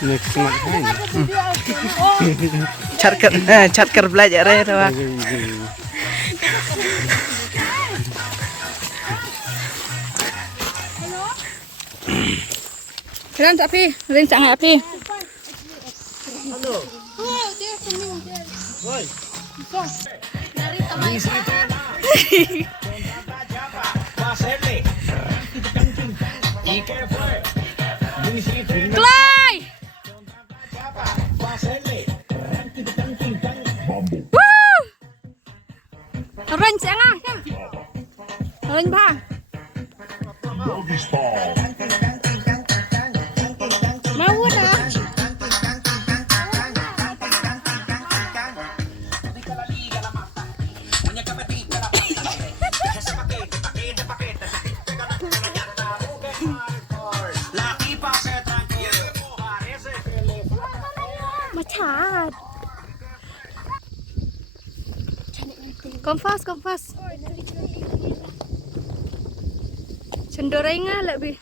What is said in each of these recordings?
Next month kan. Chatker belajar ya tuh. Kalian tapi, rencang api. Clay. Woo! Rencang ah, kan? Rencang. Mau dah. Macet. Kompas. Cenderengah lebih.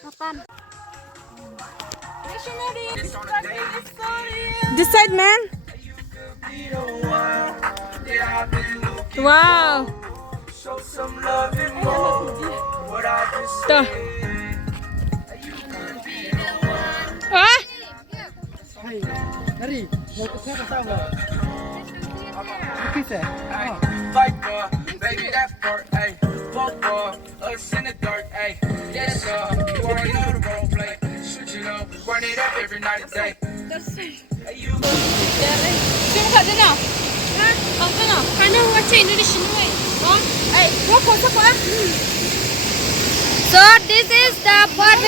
Kapan? This side, man. Wow. Tuh. Ah? Mari, mau ke sana sama. Kita. Fight for, baby, that's for, ayy. Walk for, us in the dark, ayy. Yes, sir, you already know the role play. Switch it up, run it up every night and day. Sini kat sana. Hah? Kat sana. Kana baca Indonesia ni. Oh, eh, gua kau siapa? So this is the part